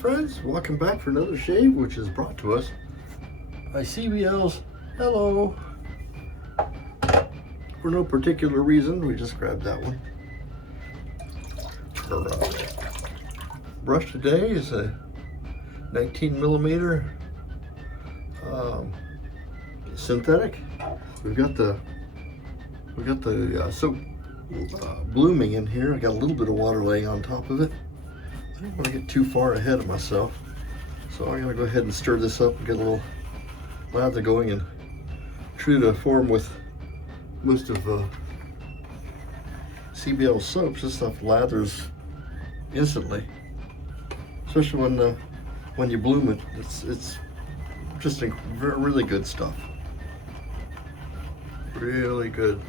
friends, welcome back for another shave, which is brought to us by CBL's. Hello. For no particular reason, we just grabbed that one. Our brush today is a 19 millimeter synthetic. We've got the soap blooming in here. I got a little bit of water laying on top of it. I don't want to get too far ahead of myself, so I'm going to go ahead and stir this up and get a little lather going. And true to form with most of CBL soaps, this stuff lathers instantly, especially when you bloom it. It's just really good stuff. Really good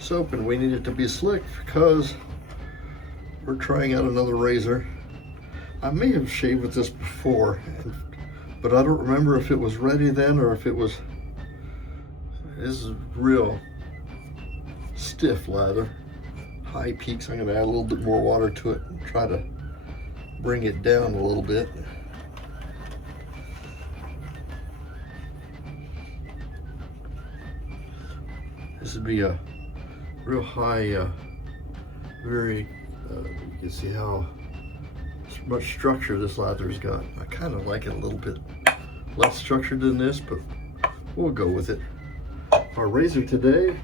soap, and we need it to be slick because we're trying out another razor. I may have shaved with this before, but I don't remember if it was ready then or if it was. This is real stiff lather, high peaks. I'm going to add a little bit more water to it and try to bring it down a little bit. This would be a real high, very, you can see how much structure this lather's got. I kind of like it a little bit less structured than this, but we'll go with it. Our razor today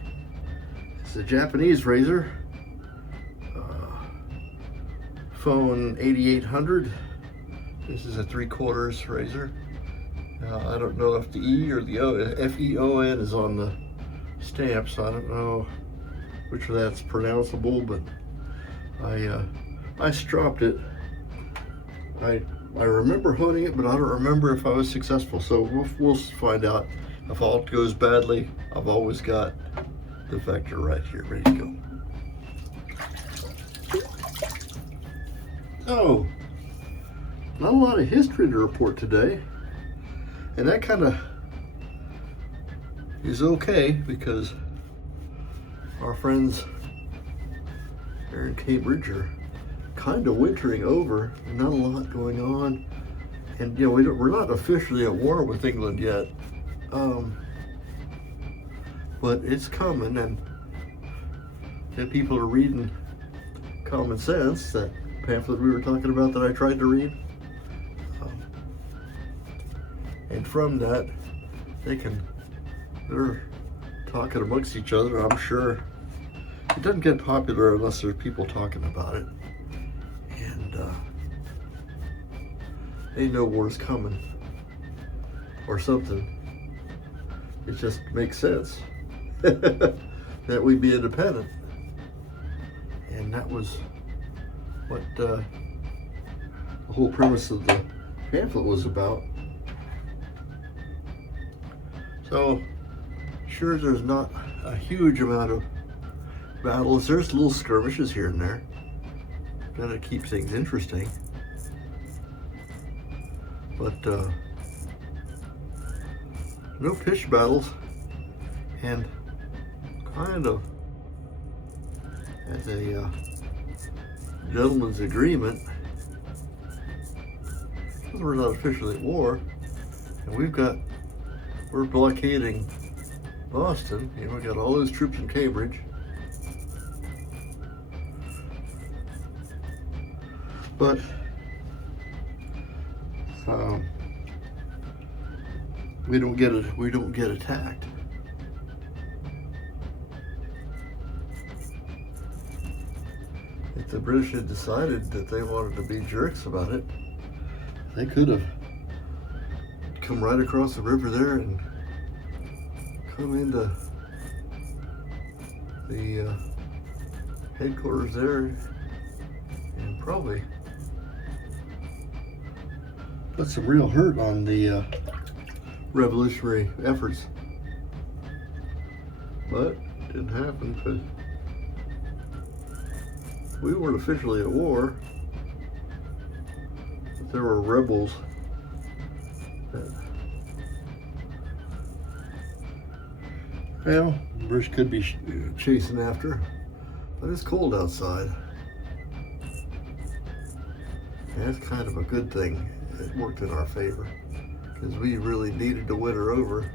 is a Japanese razor, Phone 8800. This is a 3/4 razor. I don't know if the E or the O, F-E-O-N is on the stamp, so I don't know which of that's pronounceable, but I stropped it. I remember honing it, but I don't remember if I was successful, so we'll find out. If all goes badly, I've always got the vector right here ready to go. So, not a lot of history to report today, and that kind of is okay because our friends here in Cambridge are kind of wintering over, and not a lot going on. And you know, we're not officially at war with England yet, but it's coming, and people are reading Common Sense, that pamphlet we were talking about that I tried to read, and from that they're talking amongst each other. I'm sure it doesn't get popular unless there's people talking about it, and they know war's coming or something. It just makes sense that we be independent, and that was what the whole premise of the pamphlet was about. So sure, there's not a huge amount of battles. There's little skirmishes here and there. Gotta keep things interesting. But no pitched battles, and kind of as a gentleman's agreement, because we're not officially at war, and we're blockading Boston. You know, we got all those troops in Cambridge. But we don't get attacked. If the British had decided that they wanted to be jerks about it, they could have come right across the river there and come into the headquarters there and probably put some real hurt on the revolutionary efforts. But it didn't happen because we weren't officially at war, but there were rebels that, well, the British could be chasing after, but it's cold outside. And that's kind of a good thing. It worked in our favor because we really needed to winter over.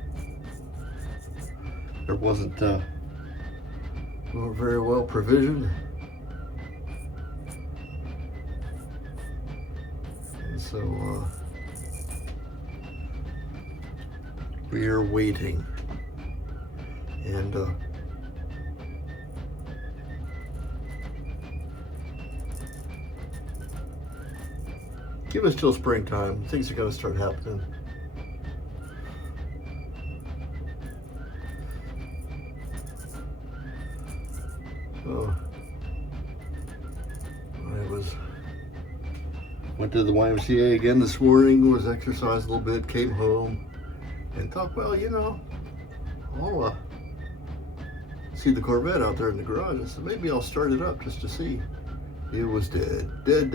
There wasn't we weren't very well provisioned. And so we are waiting. And give us till springtime. Things are going to start happening. So went to the YMCA again this morning, was exercised a little bit, came home, and thought, well, you know, I'll see the Corvette out there in the garage. I said, maybe I'll start it up just to see. It was dead. Dead.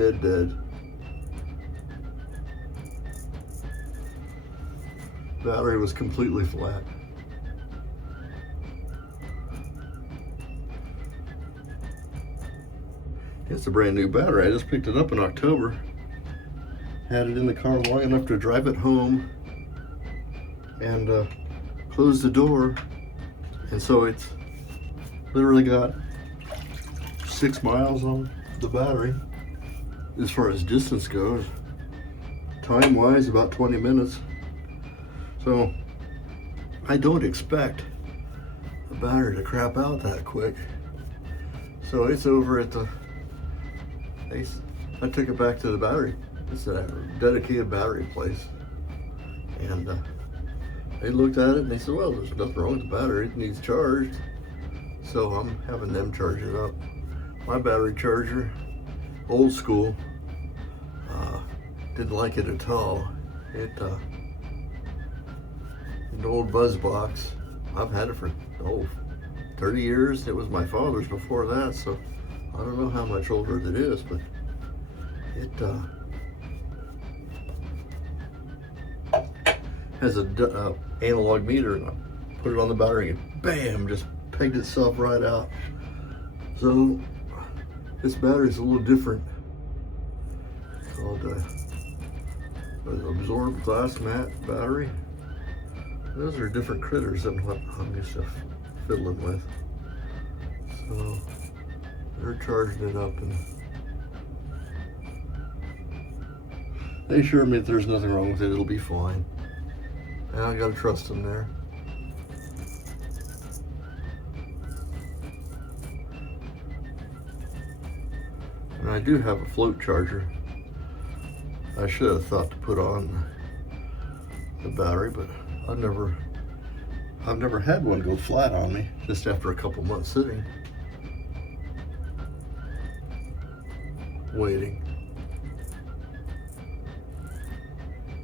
Battery was completely flat. It's a brand new battery. I just picked it up in October. Had it in the car long enough to drive it home and close the door. And so it's literally got 6 miles on the battery as far as distance goes. Time-wise, about 20 minutes. So I don't expect the battery to crap out that quick. So it's over at the, I took it back to the battery. It's a dedicated battery place. And they looked at it and they said, well, there's nothing wrong with the battery, it needs charged. So I'm having them charge it up. My battery charger, old school, didn't like it at all. An old buzz box. I've had it for 30 years. It was my father's before that, so I don't know how much older it is, but it has a analog meter, and I put it on the battery and bam, just pegged itself right out. So this battery is a little different. It's called an absorbed glass mat battery. Those are different critters than what I'm used to fiddling with. So they're charging it up, and they assure me that there's nothing wrong with it, it'll be fine. And I gotta trust them there. And I do have a float charger. I should have thought to put on the battery, but I've never had one go flat on me just after a couple months sitting, waiting.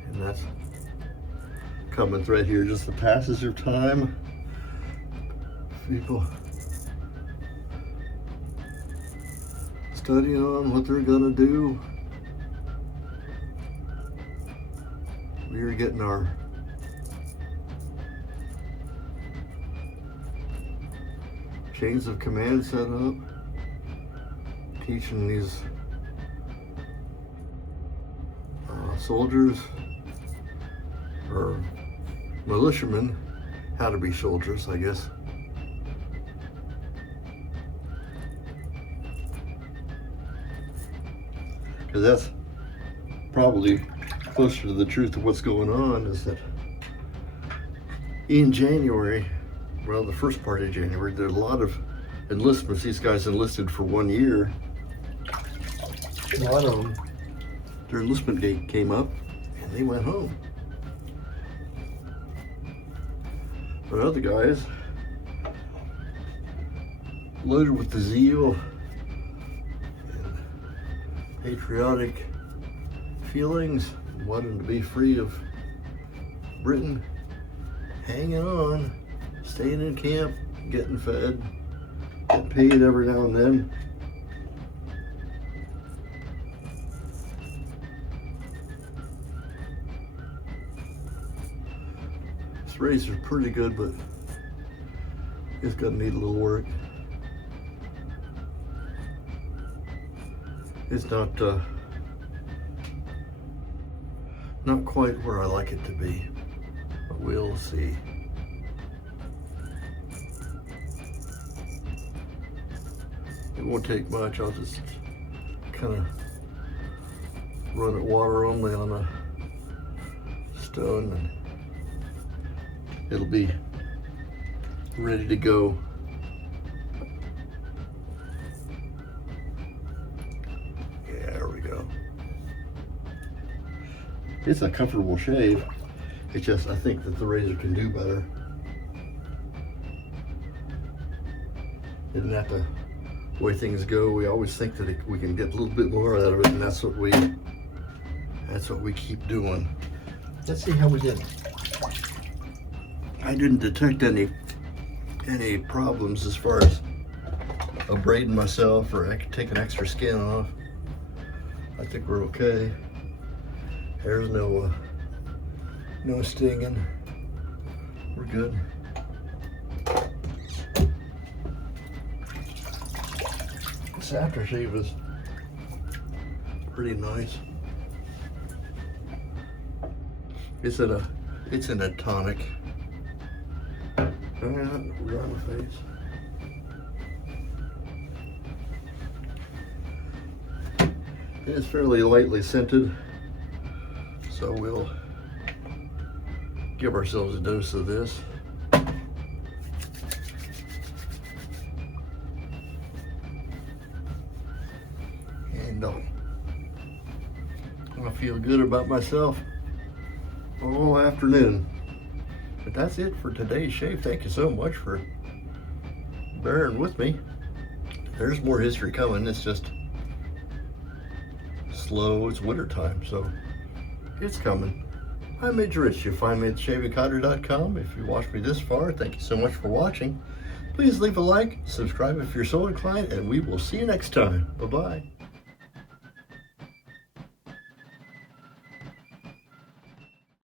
And that's coming right here, just the passage of time. People studying on what they're gonna do. We're getting our chains of command set up, teaching these soldiers or militiamen how to be soldiers, I guess. Because that's probably closer to the truth of what's going on, is that in January, well, the first part of January, there's a lot of enlistments. These guys enlisted for 1 year. A lot of them, their enlistment date came up and they went home. But other guys, loaded with the zeal and patriotic feelings, wanting to be free of Britain, hanging on, staying in camp, getting fed, getting paid every now and then. This razor's pretty good, but it's gonna need a little work. It's not Not quite where I like it to be, but we'll see. It won't take much. I'll just kind of run it water only on a stone and it'll be ready to go. Yeah, there we go. It's a comfortable shave. It's just, I think that the razor can do better. Isn't that the way things go? We always think that we can get a little bit more out of it, and that's what we keep doing. Let's see how we did. I didn't detect any problems as far as abrading myself or taking extra skin off. I think we're okay. There's no stinging. We're good. This aftershave is pretty nice. It's in a tonic. Right my face. It's fairly lightly scented, so we'll give ourselves a dose of this. And I feel good about myself all afternoon. But that's it for today's shave. Thank you so much for bearing with me. There's more history coming. It's just slow. It's winter time, so it's coming. I'm Major Rich. You'll find me at shavingcotter.com. If you watched me this far, thank you so much for watching. Please leave a like, subscribe if you're so inclined, and we will see you next time. Bye-bye.